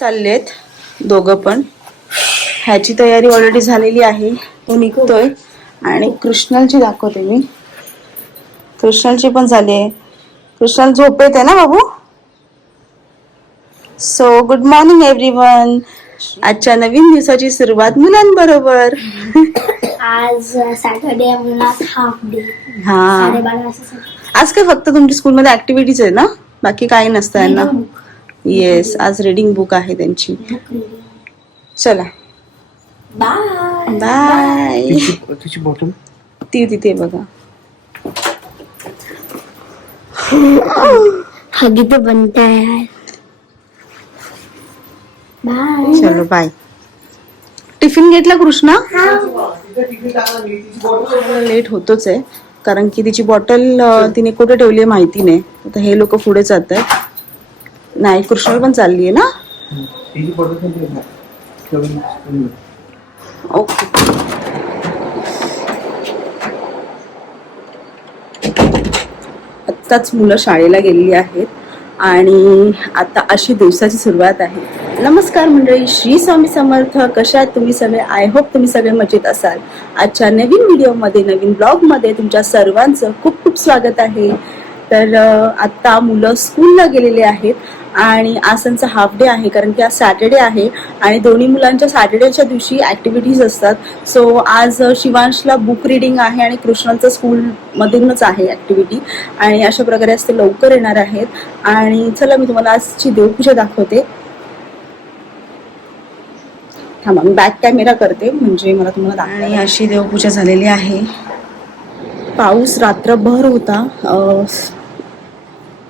चाललेत दोघं पण. ह्याची तयारी ऑलरेडी झालेली आहे, तो निघतोय. आणि कृष्णालची दाखवते मी. कृष्णालची पण झाली आहे. कृष्णाल झोपेत आहे ना बाबू. So good morning everyone. आजच्या नवीन दिवसाची सुरुवात मुलांबरोबर. आज सॅटर्डे हाफ डे. हा, 12:30 आज काय फक्त तुमच्या स्कूलमध्ये ऍक्टिव्हिटीज आहे ना, बाकी काही नसतं यांना. येस, आज रीडिंग बुक आहे त्यांची. चला बाय बाय. तिची बॉटल ती तिथे बघा. हगी तो बनता है यार. बाय. चलो बाय. टिफिन घेतला कृष्णा? लेट होतोच आहे, कारण की तिची बॉटल तिने कुठे ठेवली आहे माहिती नाही. आता हे लोक पुढे जात आहेत. नाही, कृष्णा पण चालली आहे ना. ओके. आत्ताच मुलं शाळेला गेलेली आहेत आणि आता अशी दिवसाची सुरुवात आहे. नमस्कार मंडळी, श्री स्वामी समर्थ. कशा आहात तुम्ही सगळे? आय होप तुम्ही सगळे मजेत असाल. आजच्या नवीन व्हिडिओमध्ये, नवीन ब्लॉगमध्ये तुमच्या सर्वांचं खूप खूप स्वागत आहे. तर आत्ता मुलं स्कूलला गेलेले आहेत आणि आज त्यांचा हाफ डे आहे, कारण की आज सॅटर्डे आहे आणि दोन्ही मुलांच्या सॅटर्डेच्या दिवशी ॲक्टिव्हिटीज असतात. सो आज शिवांशला बुक रिडिंग आहे आणि कृष्णांचं स्कूलमधूनच आहे ॲक्टिव्हिटी. आणि अशा प्रकारे आज ते लवकर येणार आहेत. आणि चला मी तुम्हाला आजची देवपूजा दाखवते. थांबा, मी बॅक कॅमेरा करते म्हणजे मला तुम्हाला दाखवा. आणि अशी देवपूजा झालेली आहे. पाऊस रात्रभर होता,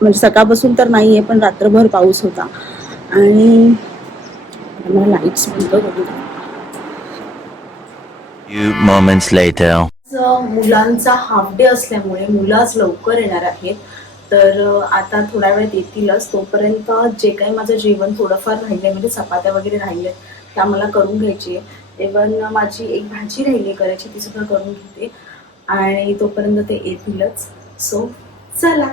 म्हणजे सकाळपासून तर नाहीये पण रात्रभर पाऊस होता. आणि मला लाईट्स बंद करू. Few moments later. मुलांचा हाफ डे असल्यामुळे मुलं आज लवकर येणार आहेत. तर आता थोड्या वेळात येतीलच. तोपर्यंत जे काही माझं जेवण थोडंफार राहिलंय, म्हणजे चपात्या वगैरे राहिले त्या मला करून घ्यायची आहे. इव्हन माझी एक भाजी राहिली करायची, ती सुद्धा करून घेते. आणि तोपर्यंत ते येतीलच. सो चला.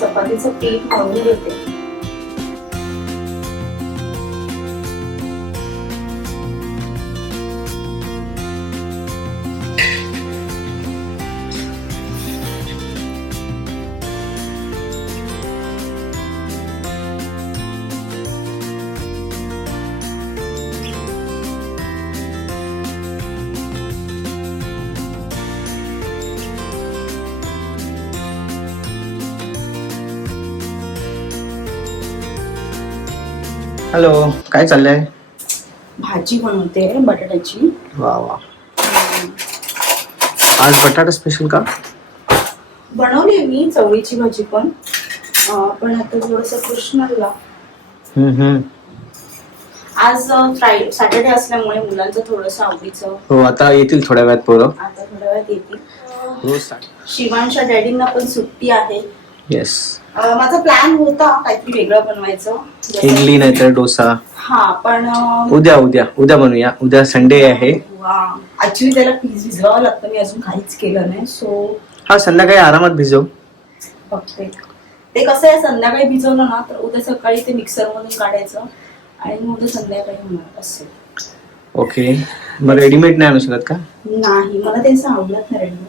चपातीचं पीठ मळून घेते. हॅलो, काय चाललंय? भाजी बनवते बटाट्याची. वा वा, आज बटाटा स्पेशल का? बनवली मी चवळीची भाजी पण आता थोडस कृष्णाला आज सॅटर्डे असल्यामुळे मुलांचं थोडस आवडीचं. हो, आता येतील थोड्या वेळात पोरं. आता थोड्या वेळात येतील. रोज. शिवांशच्या डॅडींना पण सुट्टी आहे. येस. माझा प्लॅन होता काहीतरी वेगळं बनवायचं, इडली नाहीतर डोसा. हा, पण उद्या बनवूया. उद्या संडे आहे. ऍक्च्युली त्याला पीस भिजवावं लागतं. मी अजून काहीच केलं नाही. सो हा, संध्याकाळी आरामात भिजव. ते कसं आहे, संध्याकाळी भिजवलं ना तर उद्या सकाळी ते मिक्सर मधून काढायचं आणि मग उद्या संध्याकाळी होणार असेल. ओके, मग रेडीमेड नाही आणू शकत का? नाही, मला त्यांचं आवडत नाही रेडीमेड.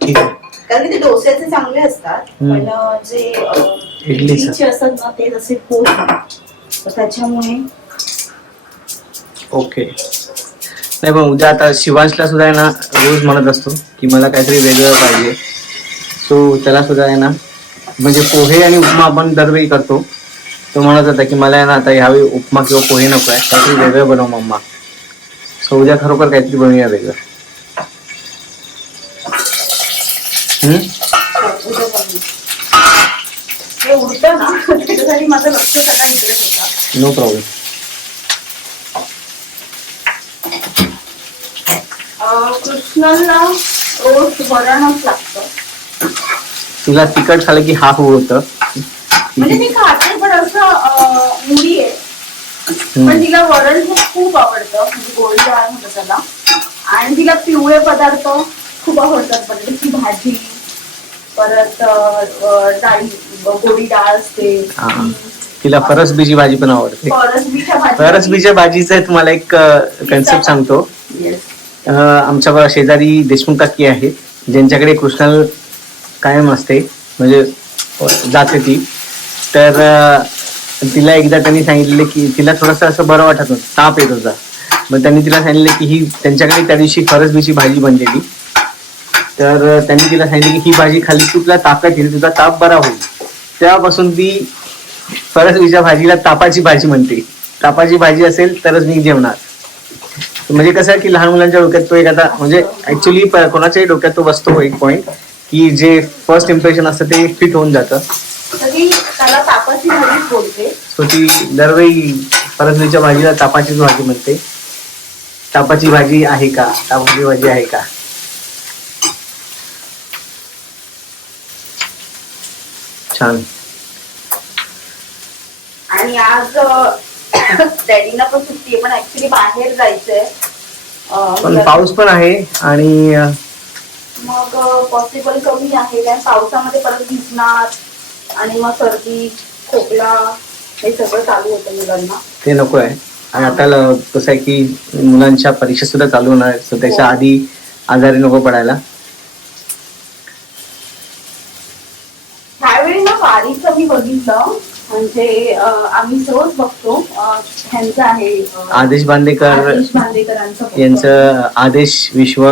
ठीक आहे, कारण की ते डोस्याचे चांगले असतात, पण जे इडलीचे असतात ना ते जसे पोट, त्याच्यामुळे. ओके. नाही, पण उद्या आता शिवांशला सुद्धा आहे ना, रोज म्हणत असतो की मला काहीतरी वेगळं पाहिजे. सो त्याला सुद्धा आहे ना, म्हणजे पोहे आणि उपमा आपण दरवेळी करतो. तो म्हणत होता की मला आहे ना आता ह्यावेळी उपमा किंवा पोहे नको आहे, काहीतरी वेगळं बनव मम्मा. सो उद्या खरोखर काहीतरी बनवूया वेगळं. हे उडतं ना, त्याच्यासाठी माझं लक्ष सगळं इकडे होतं. No problem. कृष्णाला रोज वरणच लागतं. तुला तिखट खाल्लं की हाफ होतं. म्हणजे ती खाते पण असं मुली आहे, पण तिला वरण खूप आवडतं, म्हणजे गोळी डाळ म्हणतात त्याला. आणि तिला पिवळे पदार्थ खूप आवडतात. बटाट्याची भाजी, परत डाळी, गोडी डाळ असते. तिला फरसबीची भाजी पण आवडते. फरसबीच्या भाजीचा तुम्हाला एक कन्सेप्ट सांगतो. आमच्या शेजारी देशमुख काकी आहेत, ज्यांच्याकडे कृष्णाल कायम असते, म्हणजे जाते ती. तर तिला एकदा त्यांनी सांगितले की तिला थोडंसं असं बरं वाटत होतं, ताप येत होता. मग त्यांनी तिला सांगितले की ही त्यांच्याकडे त्या दिवशी फरसबीची भाजी बनलेली. तर त्यांनी तिला सांगितले की ही भाजी खाली तुला तापात येईल, तुझा ताप बरा होईल. तेव्हापासून ती फरसबीच्या भाजीला तापाची भाजी म्हणते. तापाची भाजी असेल तरच मी जेवणार. म्हणजे कसं आहे की लहान मुलांच्या डोक्यात तो एक आता म्हणजे ऍक्च्युली कोणाच्याही डोक्यात तो बसतो एक पॉइंट, की जे फर्स्ट इम्प्रेशन असतं ते फिट होऊन जातं. त्याला तापाची भाजी बोलते. सो ती दरवेळी फरसबीच्या भाजीला तापाचीच भाजी म्हणते. तापाची भाजी आहे का, तापाची भाजी आहे का. छान. आणि आज डॅडीला पण सुट्टी आहे, पण ऍक्च्युली बाहेर जायचंय. पण पाऊस पण आहे आणि मग पॉसिबल कमी आहे, कारण पावसामध्ये परत भिजणार आणि मग सर्दी खोकला हे सगळं चालू होतं मुलांना. ते नको आहे. आणि आता कसं आहे की मुलांच्या परीक्षा सुद्धा चालू होणार, सो त्याच्या आधी आजारी नको पडायला. त्यावेळी ना वारीचं मी बघितलं, म्हणजे आम्ही रोज बघतो. ह्यांचं आहे आदेश बांदेकरांचं यांचं आदेश विश्व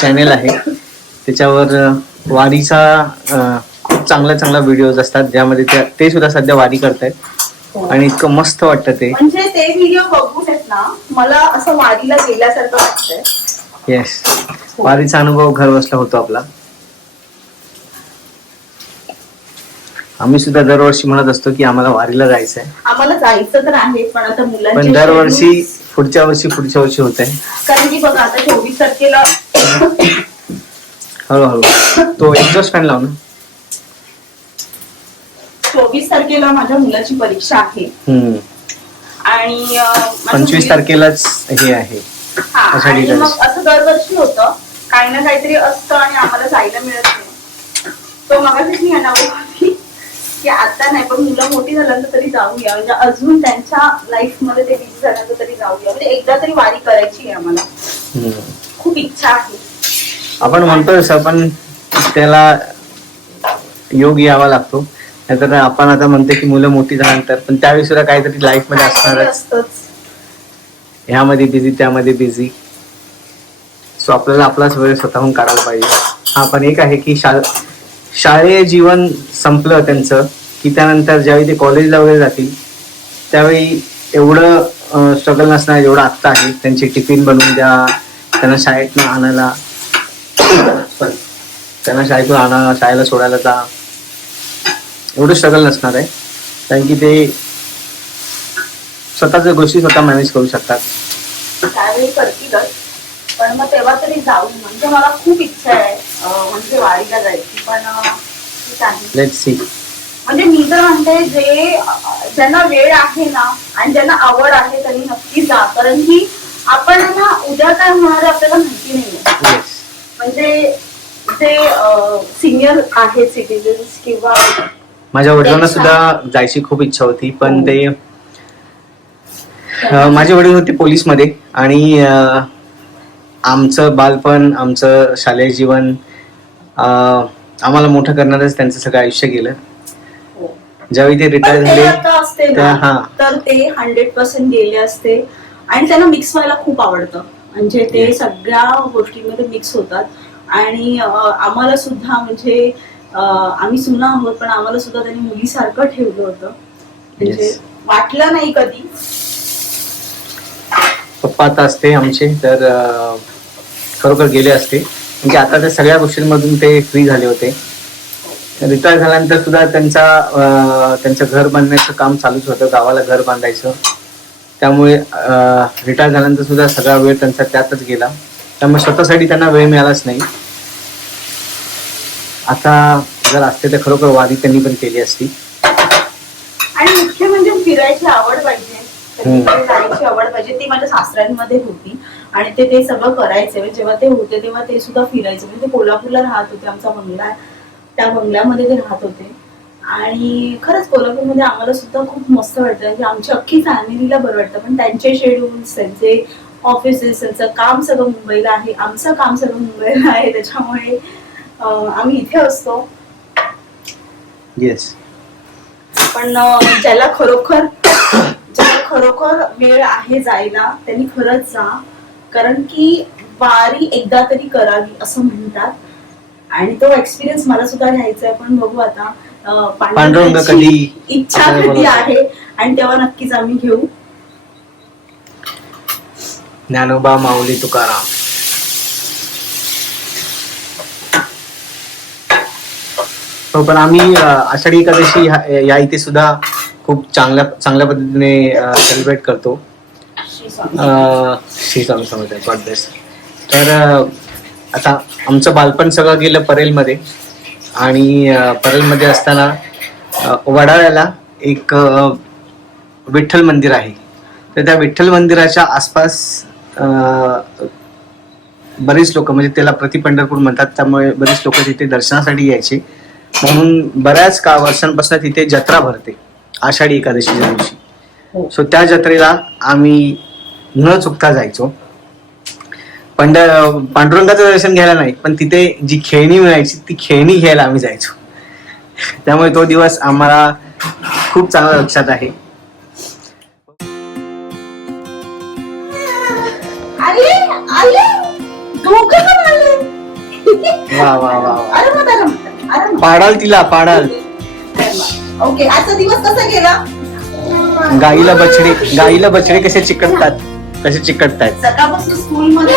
चॅनेल आहे. त्याच्यावर वारीचा खूप चांगला व्हिडिओज असतात, ज्यामध्ये ते सुद्धा सध्या वारी करतायत. आणि इतकं मस्त वाटतं ते. म्हणजे ते व्हिडिओ बघून आहेत ना, मला असं वारीला गेल्यासारखं वाटतंय. येस, वारीचा अनुभव घर बसला होतो आपला. आम्ही सुद्धा दरवर्षी म्हणत असतो की आम्हाला वारीला जायचंय. आम्हाला जायचं तर आहे, पण आता मुलांच्या पण दरवर्षी पुढच्या वर्षी होत आहे. कारण की बघा आता 24 तारखेला हळूहळू तो एक्झॉस्ट फॅन लाव ना. 24 तारखेला माझ्या मुलाची परीक्षा आहे. आणि 25 तारखेलाच हे आहे. आणि मग असं दरवर्षी होतं, काही ना काहीतरी असतं आणि आम्हाला जायला मिळत नाही. तो मगाशीच मी यांना बोलली की आता नाही, पण मुलं मोठी झाल्यानंतर तरी जाऊया, म्हणजे अजून त्यांच्या लाईफ मध्ये ते बिझी झाल्यानंतर तरी जाऊया. म्हणजे एकदा तरी वारी करायची आहे आम्हाला, खूप इच्छा आहे. आपण म्हणतोय पण त्याला योग यावा लागतो. नाहीतर आपण आता म्हणतो की मुलं मोठी झाल्यानंतर, पण त्यावेळी सुद्धा काहीतरी लाईफ मध्ये असणारच. ह्यामध्ये बिझी, त्यामध्ये बिझी. सो आपल्याला आपलाच वेळ स्वतःहून काढायला पाहिजे. हा पण एक आहे की शालेय जीवन संपलं त्यांचं की त्यानंतर ज्यावेळी ते कॉलेजला वगैरे जातील त्यावेळी एवढं स्ट्रगल नसणार जेवढं आत्ता आहे. त्यांचे टिफिन बनवून द्या, त्यांना शाळेतून आणायला, शाळेला सोडायला जा, एवढं स्ट्रगल नसणार आहे. कारण की ते स्वतःच्या गोष्टी स्वतः मॅनेज करू शकतात. त्यावेळी करतीलच, पण मग तेव्हा तरी जाऊ. म्हणजे मला खूप इच्छा आहे म्हणजे वारीला जायची, पण लेट्स सी. म्हणजे मी तर म्हणते ज्यांना वेळ आहे ना आणि ज्यांना आवड आहे त्यांनी नक्की जा. कारण की आपण ना उद्या काय होणार आपल्याला माहिती नाहीये. म्हणजे जे सिनियर आहेत सिटीजन्स किंवा माझ्या वडिलांना सुद्धा जायची खूप इच्छा होती, पण ते माझे वडील होते पोलीस मध्ये आणि आमचं बालपण, आमचं शालेय जीवन आम्हाला मोठं करणारच त्यांचं सगळं आयुष्य गेलं. ज्यावेळी ते रिटायर झाले तर ते 100% गेले असते. आणि त्यांना मिक्स व्हायला खूप आवडतं, म्हणजे ते सगळ्या गोष्टींमध्ये मिक्स होतात. आणि आम्हाला सुद्धा म्हणजे आम्ही सुना आहोत, पण आम्हाला सुद्धा त्यांनी मुलीसारखं ठेवलं होतं. म्हणजे वाटलं नाही कधी. पप्पा आता असते आमचे तर खरोखर गेले असते. म्हणजे आता त्या सगळ्या गोष्टींमधून ते फ्री झाले होते. रिटायर झाल्यानंतर सुद्धा त्यांचं घर बांधण्याचं काम चालूच होतं, गावाला घर बांधायचं. त्यामुळे रिटायर झाल्यानंतर सुद्धा सगळा वेळ त्यांचा त्यातच गेला. त्यामुळे स्वतःसाठी त्यांना वेळ मिळालाच नाही. आता जर असते तर खरोखर वारी त्यांनी पण केली असती. आणि मुख्य म्हणजे फिरायची आवड पाहिजे, जायची आवड पाहिजे. ती माझ्या सासऱ्यांमध्ये होती, आणि ते सगळं करायचे. म्हणजे जेव्हा ते होते तेव्हा ते सुद्धा फिरायचे. म्हणजे ते कोल्हापूरला राहत होते, आमचा बंगला त्या बंगल्यामध्ये ते राहत होते. आणि खरंच कोल्हापूरमध्ये आम्हाला सुद्धा खूप मस्त वाटतं. म्हणजे आमच्या अख्खी फॅमिलीला बरं वाटतं. पण त्यांचे शेड्यूल्स, त्यांचे ऑफिसेस, त्यांचं काम सगळं मुंबईला आहे, आमचं काम सगळं मुंबईला आहे. त्याच्यामुळे आम्ही इथे असतो. येस. पण ज्याला खरोखर वेळ आहे जायला त्यांनी खरंच जा. कारण की वारी एकदा तरी करावी असं म्हणतात. आणि तो एक्सपिरियन्स मला सुद्धा घ्यायचा आहे. पण बघू आता पांडुरंग कधी इच्छा कधी आहे आणि तेव्हा नक्कीच आम्ही घेऊ. ज्ञानोबा माऊली तुकाराम. हो, पण आम्ही आषाढी एकादशी या इथे सुद्धा खूप चांगल्या पद्धतीने सेलिब्रेट करतो. श्री स्वामी समर्थ. God bless. तर आता आमचं बालपण सगळं गेलं परेलमध्ये. आणि परेलमध्ये असताना वडाळ्याला एक विठ्ठल मंदिर आहे. तर त्या विठ्ठल मंदिराच्या आसपास बरेच लोक, म्हणजे त्याला प्रति पंढरपूर म्हणतात, त्यामुळे बरेच लोक तिथे दर्शनासाठी यायचे. म्हणून बऱ्याच वर्षांपासून तिथे जत्रा भरते आषाढी एकादशीच्या दिवशी. सो त्या जत्रेला आम्ही न चुकता जायचो. पांडुरंगाचं दर्शन घ्यायला नाही, पण तिथे जी खेळणी मिळायची ती खेळणी घ्यायला आम्ही जायचो. त्यामुळे तो दिवस आम्हाला खूप चांगला लक्षात आहे. वा वा वा. पाडाल तिला, पाडाल. ओके, आजचा दिवस कसा गेला? गाईला बछडे कसे चिकटतात. सकाळपासून स्कूल मध्ये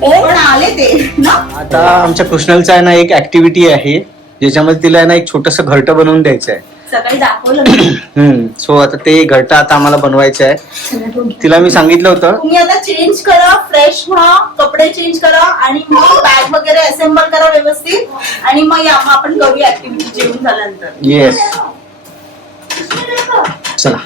पण आले ते ना. आता आमच्या कृष्णलचा आहे ना एक ऍक्टिव्हिटी आहे, ज्याच्यामध्ये तिला आहे ना एक छोटस घरटं बनवून द्यायचं आहे. सकाळी दाखवलं. सो आता ते घरटं आता आम्हाला बनवायचं आहे. तिला मी सांगितलं होतं तुम्ही आता चेंज करा, फ्रेश व्हा, कपडे चेंज करा आणि मग बॅग वगैरे असेंबल करा व्यवस्थित. आणि मग आपण करूया ऍक्टिव्हिटी जेवून झाल्यानंतर. येस, चला.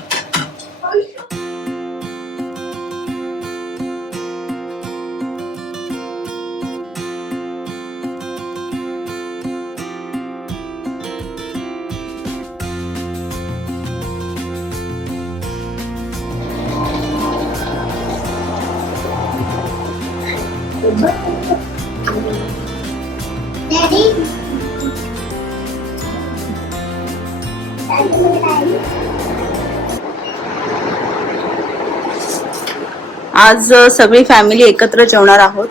आज सगळी फॅमिली एकत्र जेवणार आहोत.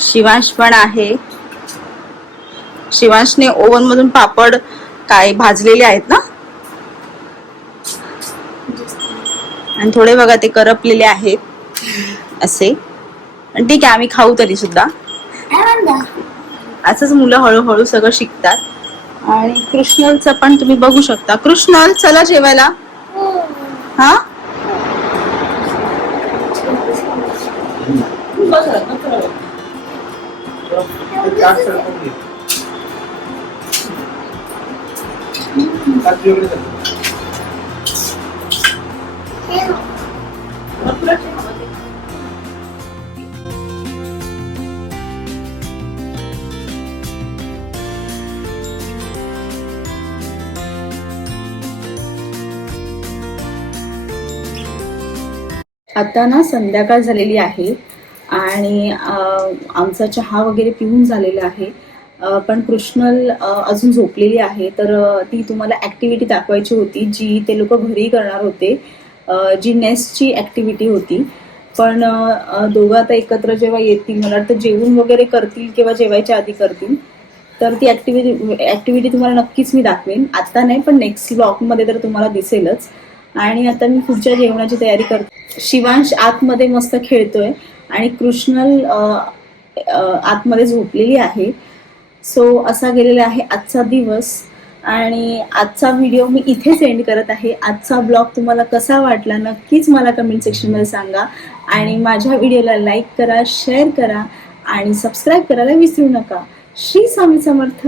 शिवांश पण आहे. शिवांशने ओव्हन मधून पापड काय भाजलेले आहेत ना, आणि थोडे बघा ते करपलेले आहेत असे. ठीक आहे, आम्ही खाऊ तरी सुद्धा. असंच मुलं हळूहळू सगळं शिकतात. आणि कृष्णलचं पण तुम्ही बघू शकता. कृष्णल, चला जेवायला. हा, आता ना संध्याकाळ झालेली आहे आणि आमचा चहा वगैरे पिऊन झालेला आहे. पण कृष्णल अजून झोपलेली आहे. तर ती तुम्हाला ऍक्टिव्हिटी दाखवायची होती जी ते लोक घरी करणार होते, जी नेस्टची ऍक्टिव्हिटी होती. पण दोघं आता एकत्र जेव्हा येतील, मला वाटतं जेवून वगैरे करतील किंवा जेवायच्या आधी करतील, तर ती ऍक्टिव्हिटी तुम्हाला नक्कीच मी दाखवेन. आता नाही, पण नेक्स्ट ब्लॉगमध्ये तर तुम्हाला दिसेलच. आणि आता मी पुढच्या जेवणाची तयारी करते. शिवांश आतमध्ये मस्त खेळतोय आणि कृष्णल आतमध्ये झोपलेली आहे. सो असा गेलेला आहे आजचा दिवस. आणि आजचा व्हिडिओ मी इथेच एंड करत आहे. आजचा ब्लॉग तुम्हाला कसा वाटला नक्कीच मला कमेंट सेक्शनमध्ये सांगा. आणि माझ्या व्हिडिओला लाईक करा, शेअर करा आणि सबस्क्राईब करायला विसरू नका. श्री स्वामी समर्थ.